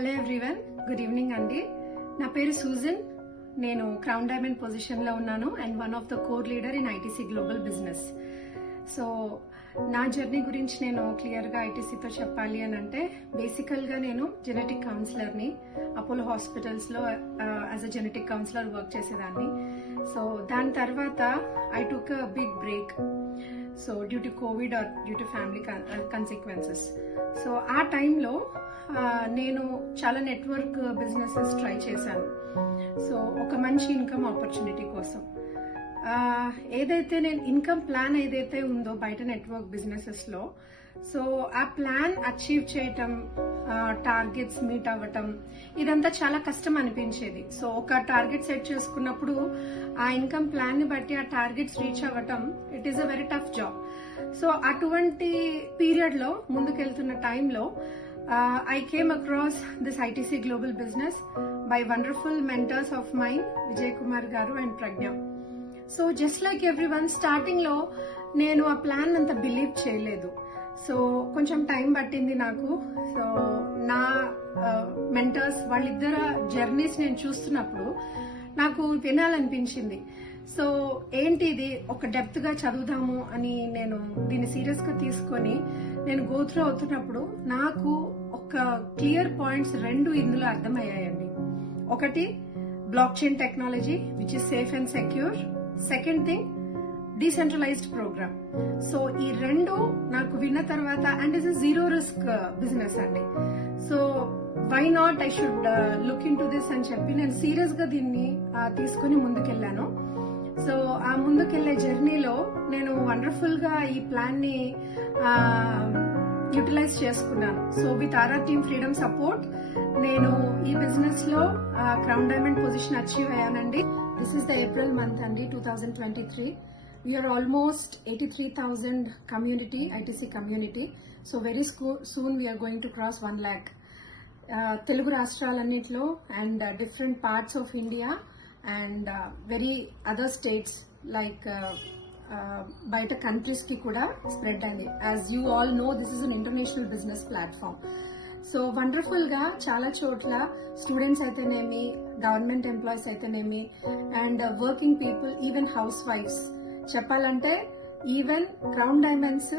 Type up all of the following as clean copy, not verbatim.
Hello everyone, good evening అండి. నా పేరు సూజన్. నేను క్రౌన్ డైమండ్ పొజిషన్ లో ఉన్నాను and one of the core leader in ITC global business. So నా జర్నీ గురించి నేను క్లియర్ గా ఐటీసీతో చెప్పాలి అని అంటే, బేసికల్ గా నేను జెనెటిక్ కౌన్సిలర్ ని అపోలో హాస్పిటల్స్ లో as a genetic counsellor work చేసేదాన్ని. సో దాని తర్వాత I took a big break. So due to Covid or due to family consequences. So ఆ టైంలో నేను చాలా నెట్వర్క్ బిజినెసెస్ ట్రై చేశాను. సో ఒక మంచి ఇన్కమ్ ఆపర్చునిటీ కోసం ఏదైతే నేను ఇన్కమ్ ప్లాన్ ఏదైతే ఉందో బయట నెట్వర్క్ బిజినెసెస్ లో, సో ఆ ప్లాన్ అచీవ్ చేయటం, టార్గెట్స్ మీట్ అవ్వటం, ఇదంతా చాలా కష్టం అనిపించేది. సో ఒక టార్గెట్ సెట్ చేసుకున్నప్పుడు ఆ ఇన్కమ్ ప్లాన్ ని బట్టి ఆ టార్గెట్స్ రీచ్ అవ్వటం, it is a very tough job. So అటువంటి పీరియడ్ లో ముందుకెళ్తున్న టైంలో I came across this ITC Global Business by wonderful mentors of mine, Vijay Kumar Garu and Pragya. So just like everyone, starting లో నేను ఆ plan అంత believe చేయలేదు. So కొంచెం time పట్టింది నాకు. సో నా మెంటర్స్ వాళ్ళిద్దరు జర్నీస్ నేను చూస్తున్నప్పుడు నాకు వినాలనిపించింది. సో ఏంటి ఇది, ఒక డెప్త్ గా చదువుదాము అని నేను దీన్ని సీరియస్ గా తీసుకొని నేను గో త్రూ అవుతున్నప్పుడు నాకు ఒక క్లియర్ పాయింట్స్ రెండు ఇందులో అర్థమయ్యాయండి. ఒకటి, block chain technology which is safe and secure. Second thing, decentralised programme. So ఈ రెండు నాకు విన్న తర్వాత, and is zero risk business అండి. So why not I should look into this అని చెప్పి నేను సీరియస్ గా దీన్ని తీసుకుని ముందుకెళ్లాను. సో ఆ ముందుకెళ్లే జర్నీలో నేను వండర్ఫుల్ గా ఈ ప్లాన్ ని యూటిలైజ్ చేసుకున్నాను. So with RR team freedom support నేను ఈ బిజినెస్ లో క్రౌన్ డైమండ్ పొజిషన్ అచీవ్ అయ్యానండి. This is the April month అండి, 2023. We're almost 83,000 community, ITC community. So very soon we're going to cross 1 lakh. Telugu రాష్ట్రాలన్నింటిలో and different parts of India and very other states like బయట countries కి కూడా spread అయింది. As you all know, this is an international business platform. So wonderful గా చాలా చోట్ల students అయితేనేమి, government employees అయితేనేమి, అండ్ వర్కింగ్ పీపుల్, ఈవెన్ హౌస్ వైఫ్స్, చెప్పాలంటే ఈవెన్ క్రౌన్ డైమండ్స్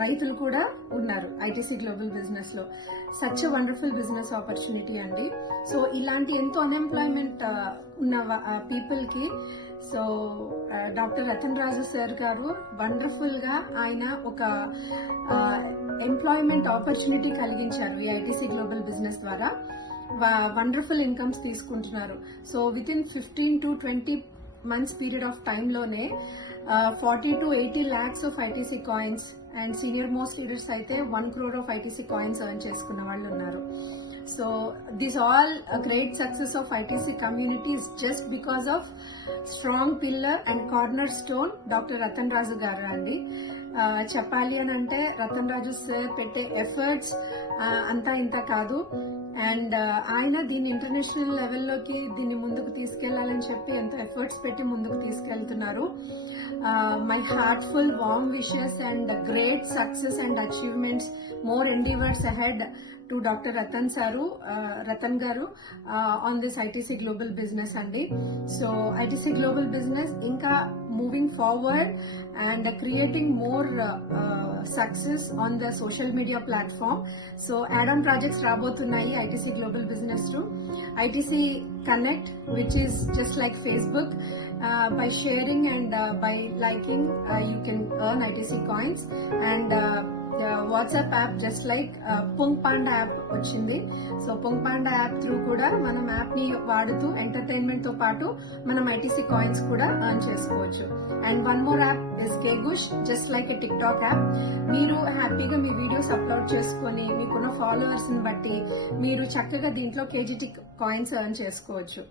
రైతులు కూడా ఉన్నారు ఐటీసీ గ్లోబల్ బిజినెస్ లో. సచ్ వండర్ఫుల్ బిజినెస్ ఆపర్చునిటీ అండి. సో ఇలాంటి ఎంతో అన్ఎంప్లాయ్మెంట్ ఉన్న పీపుల్ కి, so doctor Ratan Raju sir గారు వండర్ఫుల్ గా ఆయన ఒక ఎంప్లాయ్మెంట్ ఆపర్చునిటీ కలిగించారు ఈ ఐటీసీ గ్లోబల్ బిజినెస్ ద్వారా. వండర్ఫుల్ ఇన్కమ్స్ తీసుకుంటున్నారు. So within 15 to 20 months period of time లోనే 40 to 80 lakhs of ITC coins and senior most leaders అయితే 1 crore of ITC coins earn చేసుకున్న వాళ్ళు ఉన్నారు. So this all great success of ITC community is just because of strong pillar and cornerstone doctor Ratan Raju గారు అండి. చెప్పాలి అని అంటే Ratan Raju sir పెట్టే ఎఫర్ట్స్ అంతా ఇంత కాదు. అండ్ ఆయన దీన్ని ఇంటర్నేషనల్ లెవెల్లోకి దీన్ని ముందుకు తీసుకెళ్లాలని చెప్పి ఎంతో ఎఫర్ట్స్ పెట్టి ముందుకు తీసుకెళ్తున్నారు. My heartful warm wishes and great success and achievements, more endeavours ahead to doctor Ratan గారు on this ITC global business అండి. సో ఐటీసీ గ్లోబల్ బిజినెస్ ఇంకా moving forward and creating more success on the social media platform. So add on projects రాబోతున్నాయి ITC global business to ITC connect, which is just like Facebook. By sharing and by liking, you can earn ITC coins. And WhatsApp app just like Pung Panda app వచ్చింది. So Pung Panda app through కూడా మనం app ని వాడుతూ entertainment తో పాటు మనం ITC coins కూడా earn చేసుకోవచ్చు. And one more app is కేగుష్, just like a TikTok app. మీరు హ్యాపీగా మీ వీడియోస్ అప్లోడ్ చేసుకొని మీకున్న ఫాలోవర్స్ ని బట్టి మీరు చక్కగా దీంట్లో కేజీటీ కాయిన్స్ ఎర్న్ చేసుకోవచ్చు.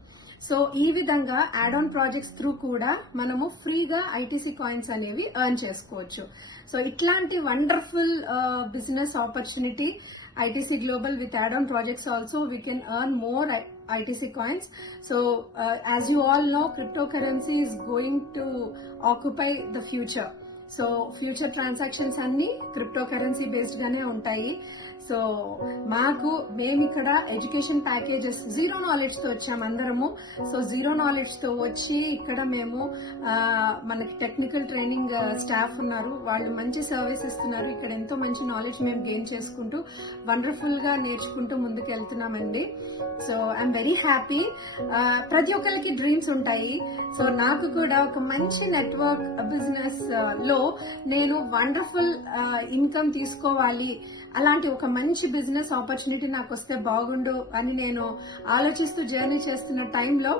సో ఈ విధంగా యాడ్ ఆన్ ప్రాజెక్ట్స్ త్రూ కూడా మనము ఫ్రీగా ఐటీసీ కాయిన్స్ అనేవి ఎర్న్ చేసుకోవచ్చు. సో ఇట్లాంటి wonderful business opportunity ITC global with add on projects also we can earn more ITC coins. So as you all know, cryptocurrency is going to occupy the future. So future transactions anni cryptocurrency based gaane untayi. So మేము ఇక్కడ education packages zero knowledge తో వచ్చాము అందరము. So zero knowledge తో వచ్చి ఇక్కడ మేము మనకి టెక్నికల్ ట్రైనింగ్ స్టాఫ్ ఉన్నారు, వాళ్ళు మంచి సర్వీస్ ఇస్తున్నారు. ఇక్కడ ఎంతో మంచి నాలెడ్జ్ మేము గెయిన్ చేసుకుంటూ వండర్ఫుల్ గా నేర్చుకుంటూ ముందుకు వెళ్తున్నామండి. So I'm very happy. ప్రతి ఒక్కరికి డ్రీమ్స్ ఉంటాయి. సో నాకు కూడా ఒక మంచి నెట్వర్క్ బిజినెస్ లో నేను వండర్ఫుల్ ఇన్కమ్ తీసుకోవాలి, అలాంటి ఒక మంచి బిజినెస్ ఆపర్చునిటీ నాకు వస్తే బాగుండు అని నేను ఆలోచిస్తూ జర్నీ చేస్తున్న టైంలో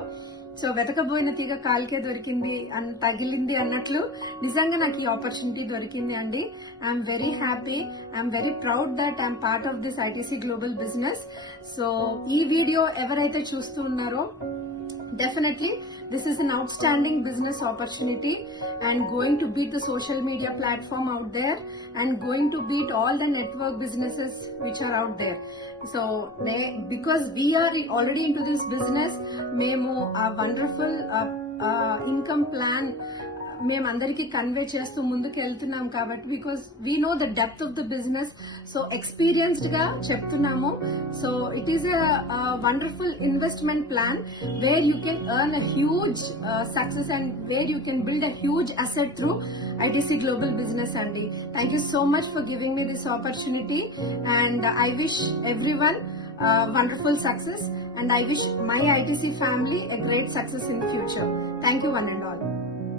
సో వెతకబోయిన తీగ కాలికే దొరికింది తగిలింది అన్నట్లు నిజంగా నాకు ఈ ఆపర్చునిటీ దొరికింది అండి. I'm very happy, I'm very proud that I'm part of this ITC global business. So ఈ వీడియో ఎవరైతే చూస్తూ ఉన్నారో definitely this is an outstanding business opportunity and going to beat the social media platform out there and going to beat all the network businesses which are out there. So because we are already into this business, memo a wonderful income plan మేమందరికి convey చేస్తూ ముందుకు వెళ్తున్నాం కాబట్టి because we know the depth of the business. So experienced గా చెప్తున్నాము. So it is a wonderful investment plan where you can earn a huge success and where you can build a huge asset through ITC global business అండి. Thank you so much for giving me this opportunity and I wish everyone wonderful success and I wish my ITC family a great success in future. Thank you one and all.